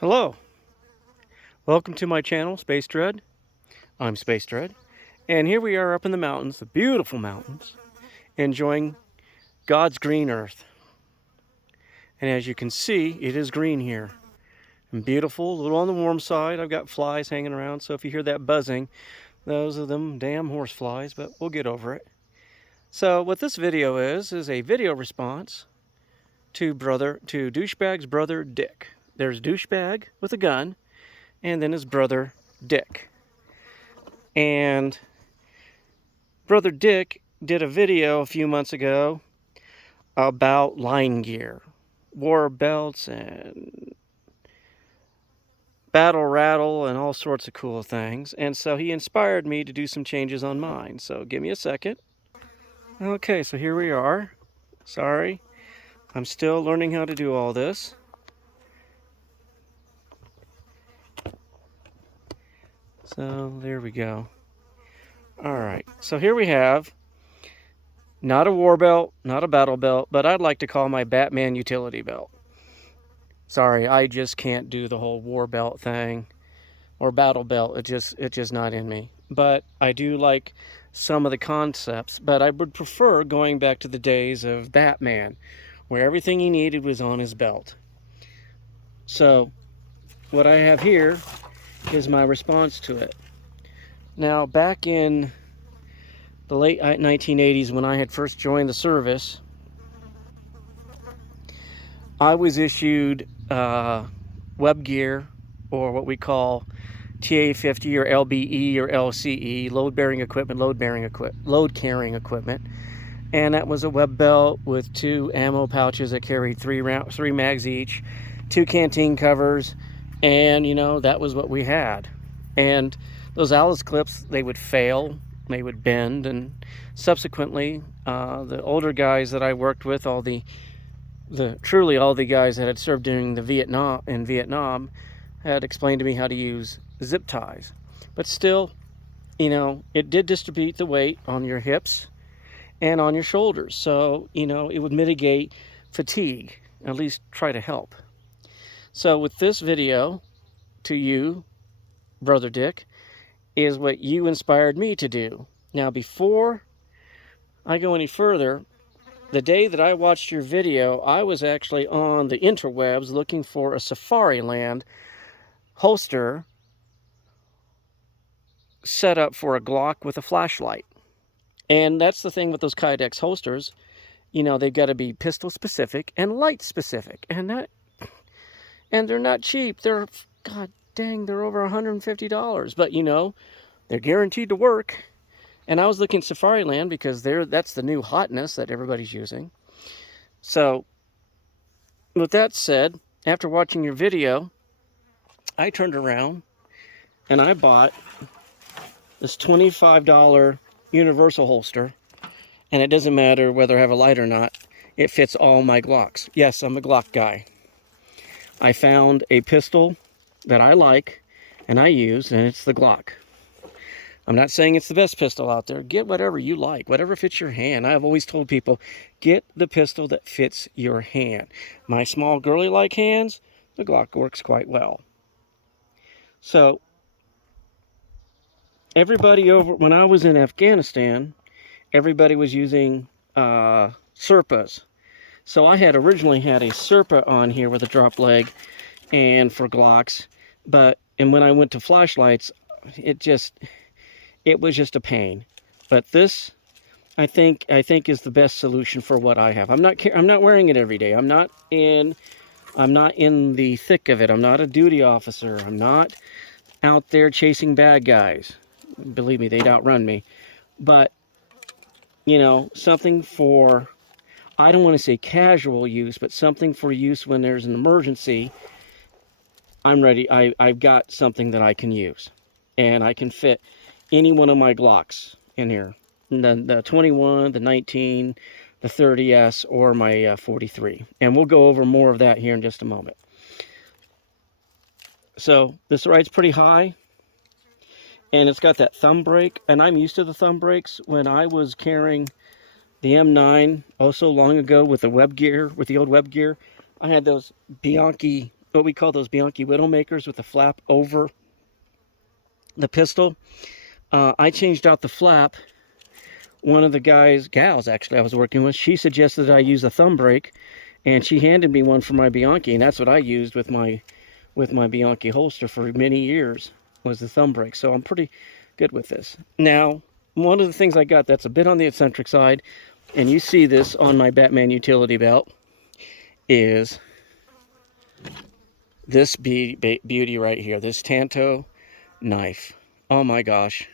Hello, welcome to my channel, Space Dread. I'm Space Dread, and here we are up in the mountains, the beautiful mountains, enjoying God's green earth. And as you can see, it is green here and beautiful, a little on the warm side. I've got flies hanging around, so if you hear that buzzing, those are them damn horse flies, but we'll get over it. So what this video is a video response to Douchebag's brother Dick. There's Douchebag with a gun, and then his brother Dick. And Brother Dick did a video a few months ago about line gear, war belts, and battle rattle, and all sorts of cool things. And so he inspired me to do some changes on mine. So give me a second. Okay, so here we are. Sorry, I'm still learning how to do all this. So there we go. Alright, so here we have not a war belt, not a battle belt, but I'd like to call my Batman utility belt. Sorry, I just can't do the whole war belt thing or battle belt. It's just not in me. But I do like some of the concepts, but I would prefer going back to the days of Batman, where everything he needed was on his belt. So what I have here is my response to it. Now, back in the late 1980s, when I had first joined the service, I was issued web gear, or what we call TA-50 or LBE or LCE, load carrying equipment. And that was a web belt with 2 ammo pouches that carried 3 mags each, 2 canteen covers, and that was what we had. And those Alice clips, they would fail, they would bend, and subsequently the older guys that I worked with, truly all the guys that had served during the Vietnam had explained to me how to use zip ties. But still, it did distribute the weight on your hips and on your shoulders, so it would mitigate fatigue, at least try to help. So with this video to you, Brother Dick, is what you inspired me to do. Now, before I go any further, the day that I watched your video, I was actually on the interwebs looking for a Safariland holster set up for a Glock with a flashlight. And that's the thing with those Kydex holsters. They've got to be pistol specific and light specific. And they're not cheap. They're, god dang, they're over $150. But they're guaranteed to work. And I was looking at Safariland because that's the new hotness that everybody's using. So, with that said, after watching your video, I turned around and I bought this $25 universal holster. And it doesn't matter whether I have a light or not. It fits all my Glocks. Yes, I'm a Glock guy. I found a pistol that I like and I use, and it's the Glock. I'm not saying it's the best pistol out there. Get whatever you like, whatever fits your hand. I've always told people, get the pistol that fits your hand. My small girly-like hands, the Glock works quite well. So, when I was in Afghanistan, everybody was using Serpas. So I had originally had a Serpa on here with a drop leg and for Glocks, and when I went to flashlights, it was just a pain. But this, I think is the best solution for what I have. I'm not wearing it every day. I'm not in the thick of it. I'm not a duty officer. I'm not out there chasing bad guys. Believe me, they'd outrun me. But something for, I don't want to say casual use, but something for use when there's an emergency. I'm ready. I've got something that I can use, and I can fit any one of my Glocks in here. The 21, the 19, the 30S, or my 43. And we'll go over more of that here in just a moment. So this ride's pretty high, and it's got that thumb brake, and I'm used to the thumb brakes. When I was carrying the M9 oh so long ago with the web gear, with the old web gear, I had those Bianchi what we call those Bianchi Widowmakers with the flap over the pistol. I changed out the flap. One of the gals actually I was working with, she suggested that I use a thumb brake, and she handed me one for my Bianchi, and that's what I used with my Bianchi holster for many years, was the thumb brake. So I'm pretty good with this. Now, one of the things I got that's a bit on the eccentric side, and you see this on my Batman utility belt, is this beauty right here, this Tanto knife. Oh my gosh,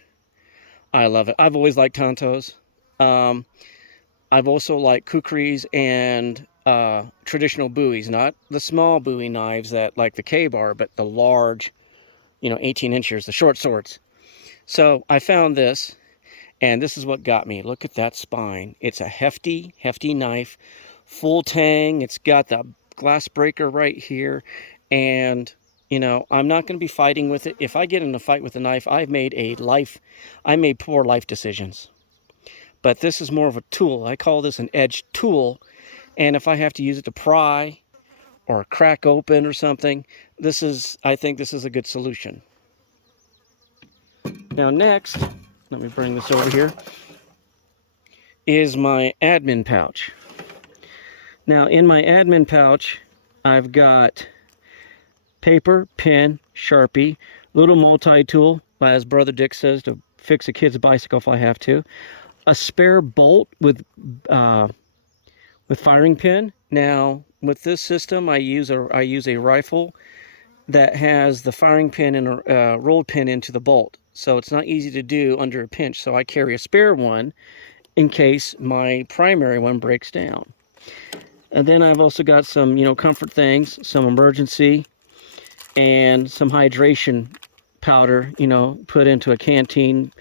I love it. I've always liked Tantos. I've also liked kukris and traditional buoys, not the small buoy knives that like the K-bar, but the large, 18 inches, the short swords. So I found this, and this is what got me. Look at that spine. It's a hefty, hefty knife, full tang. It's got the glass breaker right here, and I'm not going to be fighting with it. If I get in a fight with a knife, I made poor life decisions. But this is more of a tool. I call this an edge tool. And if I have to use it to pry or crack open or something, I think this is a good solution. Now next, let me bring this over here, is my admin pouch. Now in my admin pouch, I've got paper, pen, Sharpie, little multi-tool, as Brother Dick says, to fix a kid's bicycle if I have to. A spare bolt with firing pin. Now with this system, I use a rifle that has the firing pin and a rolled pin into the bolt, so it's not easy to do under a pinch. So I carry a spare one in case my primary one breaks down. And then I've also got some comfort things, some emergency, and some hydration powder, put into a canteen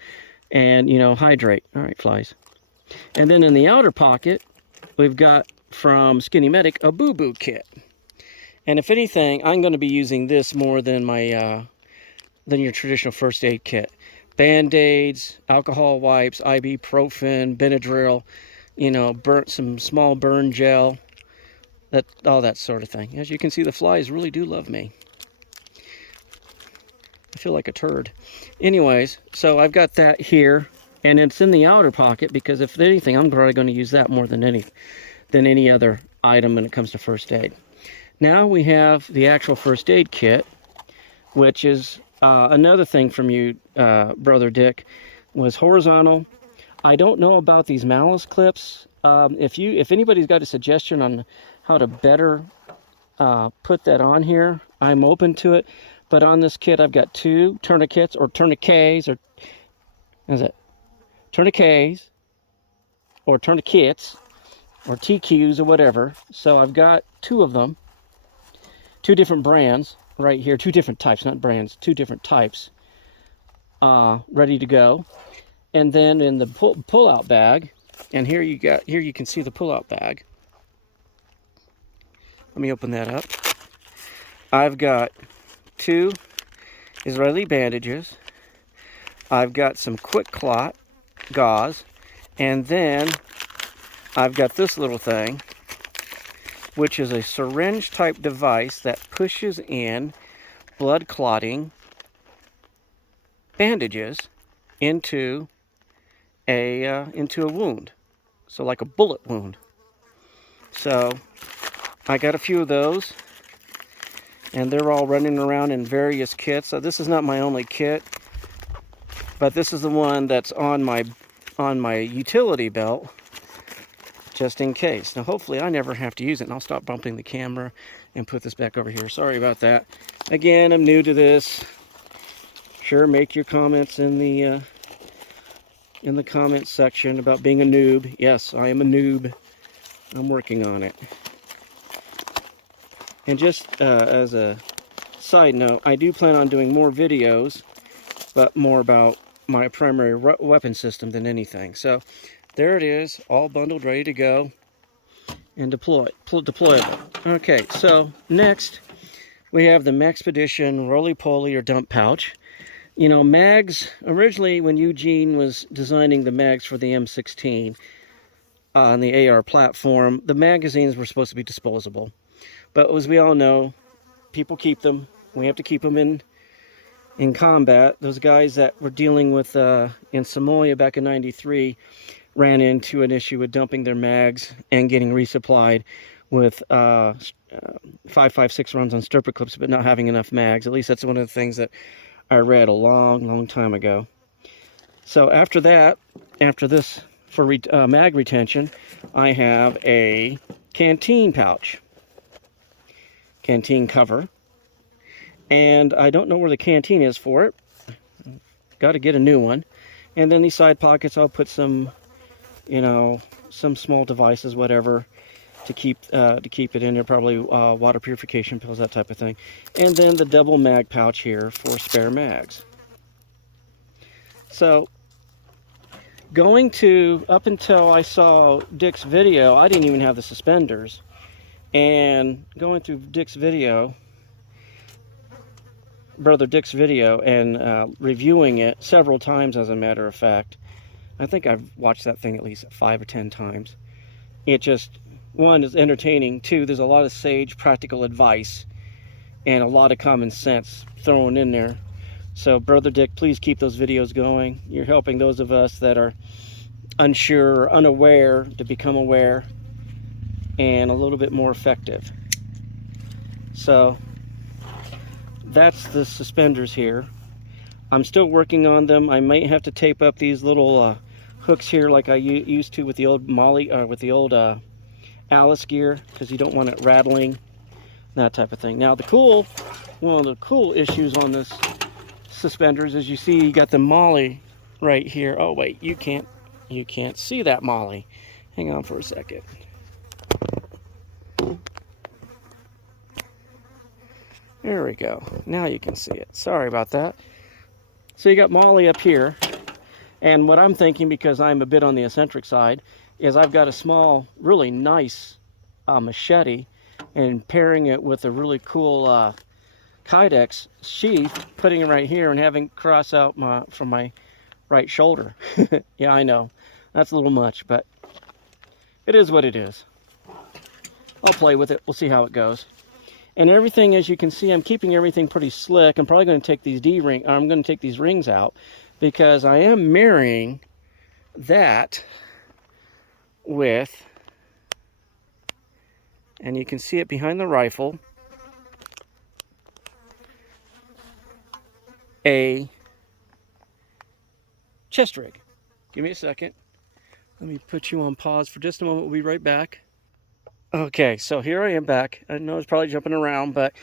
and hydrate. All right, flies. And then in the outer pocket, we've got from Skinny Medic a boo-boo kit. And if anything, I'm going to be using this more than than your traditional first aid kit. Band-aids, alcohol wipes, ibuprofen, Benadryl, some small burn gel, all that sort of thing. As you can see, the flies really do love me. I feel like a turd. Anyways, so I've got that here, and it's in the outer pocket because if anything, I'm probably going to use that more than any other item when it comes to first aid. Now we have the actual first aid kit, which is another thing from you, Brother Dick, was horizontal. I don't know about these malice clips. If anybody's got a suggestion on how to better put that on here, I'm open to it. But on this kit, I've got 2 tourniquets or tourniquets, or is it tourniquets or tourniquets or TQs or whatever. So I've got 2 of them, 2 different brands right here, 2 different types, not brands, 2 different types, ready to go. And then in the pull-out bag, and here you can see the pull-out bag. Let me open that up. I've got 2 Israeli bandages. I've got some quick clot gauze, and then I've got this little thing, which is a syringe type device that pushes in blood clotting bandages into a wound, so like a bullet wound. So I got a few of those, and they're all running around in various kits. So this is not my only kit, but this is the one that's on my utility belt, just in case. Now hopefully I never have to use it, and I'll stop bumping the camera and put this back over here. Sorry about that. Again, I'm new to this. Sure, make your comments in the comments section about being a noob. Yes, I am a noob. I'm working on it. And just as a side note, I do plan on doing more videos, but more about my primary weapon system than anything. So there it is, all bundled, ready to go, and deployable. Okay, so next we have the Maxpedition roly-poly or dump pouch. Mags, originally when Eugene was designing the mags for the M16 on the AR platform, the magazines were supposed to be disposable. But as we all know, people keep them. We have to keep them in combat. Those guys that were dealing with in Somalia back in '93 ran into an issue with dumping their mags and getting resupplied with 5.56 rounds on stripper clips, but not having enough mags. At least that's one of the things that I read a long time ago. So after that, after this, for mag retention, I have a canteen pouch, canteen cover, and I don't know where the canteen is for it. Got to get a new one. And then these side pockets, I'll put some, you know, some small devices, whatever, to keep it in there. Probably water purification pills, that type of thing. And then the double mag pouch here for spare mags. So going to, up until I saw Dick's video, I didn't even have the suspenders. And going through Dick's video, Brother Dick's video, and reviewing it several times, as a matter of fact. I think I've watched that thing at least 5 or 10 times. It just, one, is entertaining. Two, there's a lot of sage practical advice and a lot of common sense thrown in there. So Brother Dick, please keep those videos going. You're helping those of us that are unsure or unaware to become aware and a little bit more effective. So that's the suspenders here. I'm still working on them. I might have to tape up these little hooks here like I used to with the old Alice gear, because you don't want it rattling, that type of thing. Now one of the cool issues on this suspenders is, you see you got the molly right here. Oh wait, you can't see that molly. Hang on for a second. There we go. Now you can see it. Sorry about that. So you got molly up here, and what I'm thinking, because I'm a bit on the eccentric side, is I've got a small, really nice machete, and pairing it with a really cool Kydex sheath, putting it right here and having it cross out from my right shoulder. Yeah, I know. That's a little much, but it is what it is. I'll play with it. We'll see how it goes. And everything, as you can see, I'm keeping everything pretty slick. I'm probably going to take these rings out, because I am marrying that with, and you can see it behind the rifle, a chest rig. Give me a second. Let me put you on pause for just a moment. We'll be right back. Okay, so here I am back. I know it's probably jumping around, but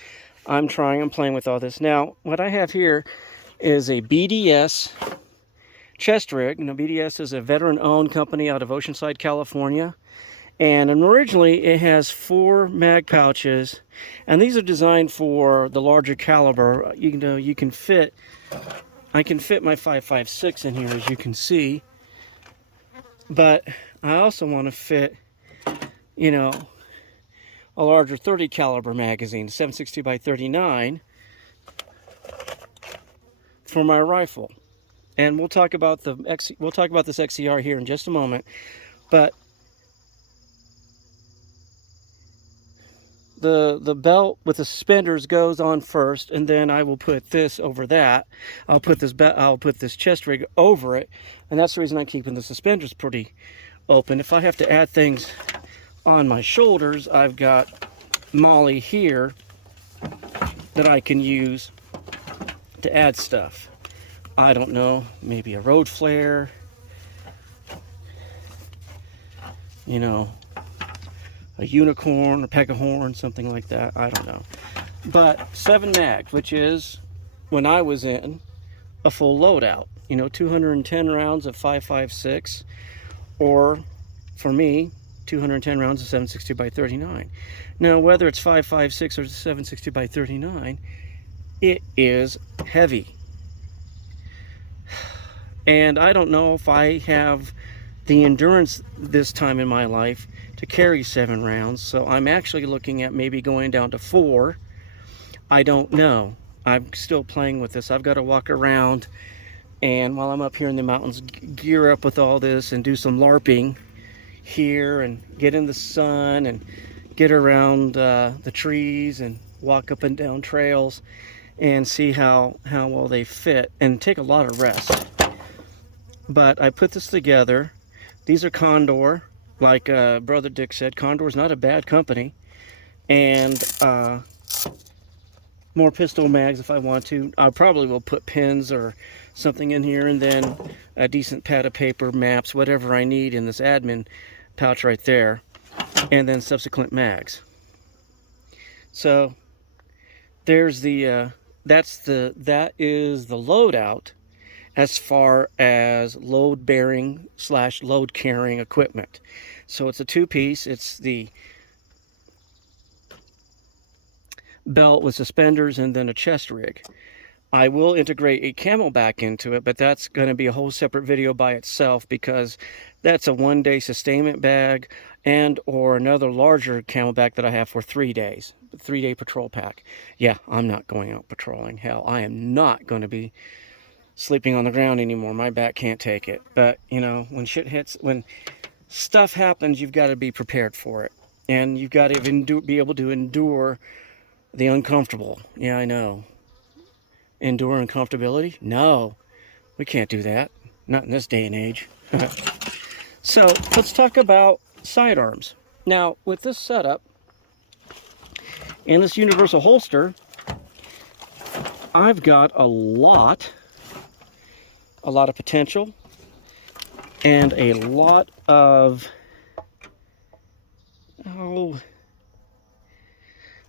I'm playing with all this. Now, what I have here is a BDS chest rig. You know, BDS is a veteran-owned company out of Oceanside, California. And originally, it has 4 mag pouches, and these are designed for the larger caliber. You know, I can fit my 5.56 in here, as you can see. But I also want to fit, you know, a larger 30 caliber magazine, 7.62 by 39, for my rifle. And we'll talk about this XCR here in just a moment. But the belt with the suspenders goes on first, and then I will put this over that. I'll put this chest rig over it, and that's the reason I'm keeping the suspenders pretty open. If I have to add things on my shoulders, I've got molly here that I can use to add stuff. I don't know, maybe a road flare, you know, a unicorn, a pegahorn, something like that. I don't know. But 7 mags, which is, when I was in, a full loadout. You know, 210 rounds of 5.56, or for me, 210 rounds of 7.62 by 39. Now, whether it's 5.56 or 7.62 by 39, it is heavy. And I don't know if I have the endurance this time in my life to carry 7 rounds, so I'm actually looking at maybe going down to 4. I don't know. I'm still playing with this. I've got to walk around, and while I'm up here in the mountains, gear up with all this and do some LARPing here and get in the sun and get around the trees and walk up and down trails and see how well they fit and take a lot of rest. But I put this together. These are Condor. Like Brother Dick said, Condor's not a bad company. And more pistol mags if I want to. I probably will put pins or something in here, and then a decent pad of paper, maps, whatever I need in this admin pouch right there, and then subsequent mags. So there's the that is the loadout as far as load bearing / load carrying equipment. So it's a two-piece. It's the belt with suspenders and then a chest rig. I will integrate a camelback into it, but that's going to be a whole separate video by itself, because that's a 1-day sustainment bag and or another larger camelback that I have for 3 days. 3-day patrol pack. Yeah, I'm not going out patrolling. Hell, I am not going to be sleeping on the ground anymore. My back can't take it. But, you know, when shit hits, when stuff happens, you've got to be prepared for it. And you've got to be able to endure the uncomfortable. Yeah, I know. Endure uncomfortability? No, we can't do that. Not in this day and age. So let's talk about sidearms. Now, with this setup and this universal holster, I've got a lot of potential and a lot of,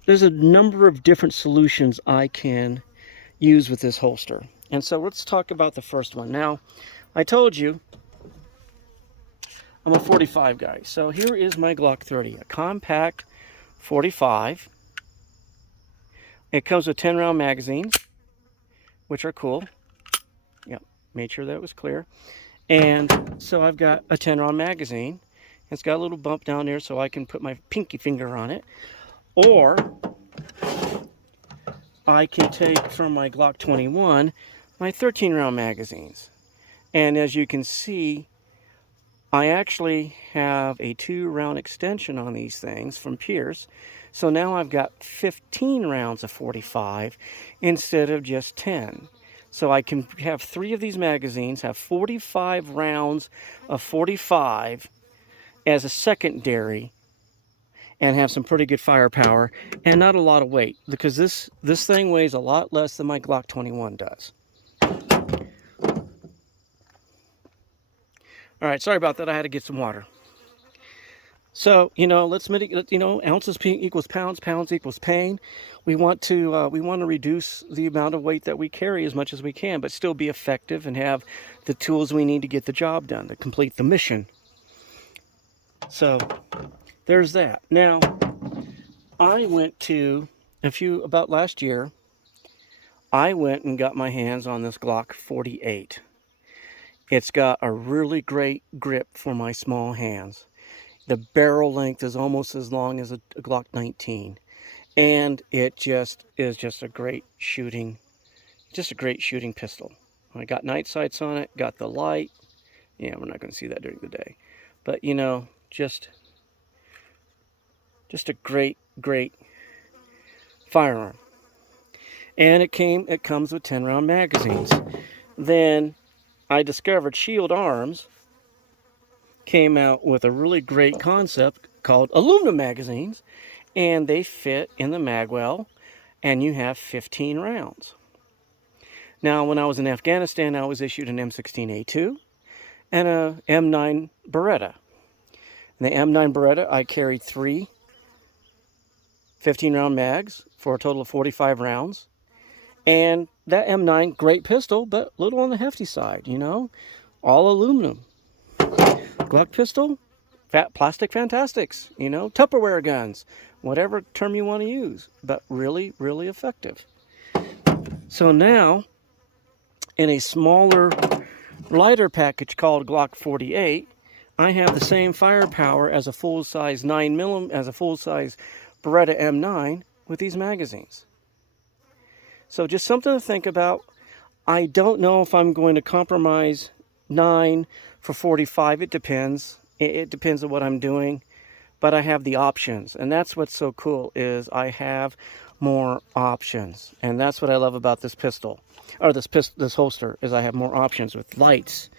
there's a number of different solutions I can use with this holster. And so let's talk about the first one. Now, I told you I'm a 45 guy. So here is my Glock 30, a compact 45. It comes with 10-round magazines, which are cool. Yep, made sure that was clear. And so I've got a 10-round magazine. It's got a little bump down there so I can put my pinky finger on it. Or I can take from my Glock 21 my 13-round magazines. And as you can see, I actually have a 2-round extension on these things from Pierce. So now I've got 15 rounds of 45 instead of just 10. So I can have 3 of these magazines, have 45 rounds of 45 as a secondary, and have some pretty good firepower and not a lot of weight, because this thing weighs a lot less than my Glock 21 does. All right, sorry about that. I had to get some water. So, you know, let's mitigate. You know, ounces equals pounds, pounds equals pain. We want to reduce the amount of weight that we carry as much as we can, but still be effective and have the tools we need to get the job done, to complete the mission. So there's that. Now, I went to about last year, I went and got my hands on this Glock 48. It's got a really great grip for my small hands. The barrel length is almost as long as a Glock 19. And it just is just a great shooting pistol. I got night sights on it, got the light. Yeah, we're not going to see that during the day. But, you know, just a great firearm. And it comes with 10-round magazines. Then I discovered Shield Arms came out with a really great concept called aluminum magazines, and they fit in the magwell, and you have 15 rounds. Now, when I was in Afghanistan, I was issued an M16A2 and a M9 Beretta. In the M9 Beretta, I carried 3 15-round mags for a total of 45 rounds. And that M9, great pistol, but a little on the hefty side, you know. All aluminum. Glock pistol, plastic fantastics, you know, Tupperware guns, whatever term you want to use, but really, really effective. So now, in a smaller, lighter package called Glock 48, I have the same firepower as a full-size 9mm, as a full-size Beretta M9 with these magazines. So just something to think about. I don't know if I'm going to compromise 9 for 45. It depends. It depends on what I'm doing. But I have the options. And that's what's so cool, is I have more options. And that's what I love about this pistol, or this holster, is I have more options with lights.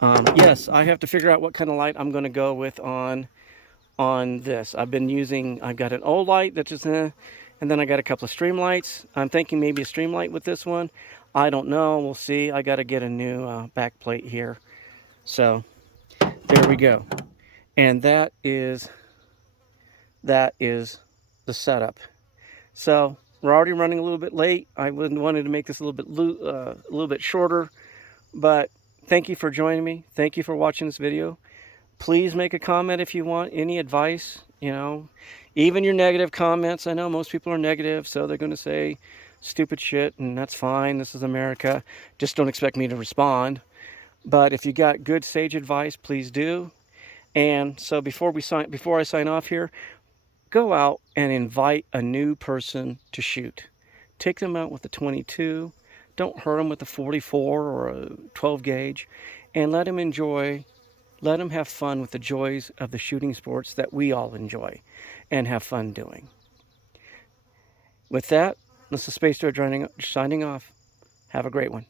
Yes, I have to figure out what kind of light I'm going to go with on this. I've got an old light that just, and then I got a couple of stream lights. I'm thinking maybe a stream light with this one. I don't know. We'll see. I got to get a new back plate here. So there we go. And that is the setup. So we're already running a little bit late. I wanted to make this a little bit shorter, but thank you for joining me. Thank you for watching this video. Please make a comment if you want any advice, even your negative comments. I know most people are negative, so they're going to say stupid shit, and that's fine. This is America. Just don't expect me to respond. But if you got good sage advice, please do. And so before I sign off here, go out and invite a new person to shoot. Take them out with a 22. Don't hurt them with a 44 or a 12 gauge, and let them have fun with the joys of the shooting sports that we all enjoy and have fun doing. With that, this is Space Doge signing off. Have a great one.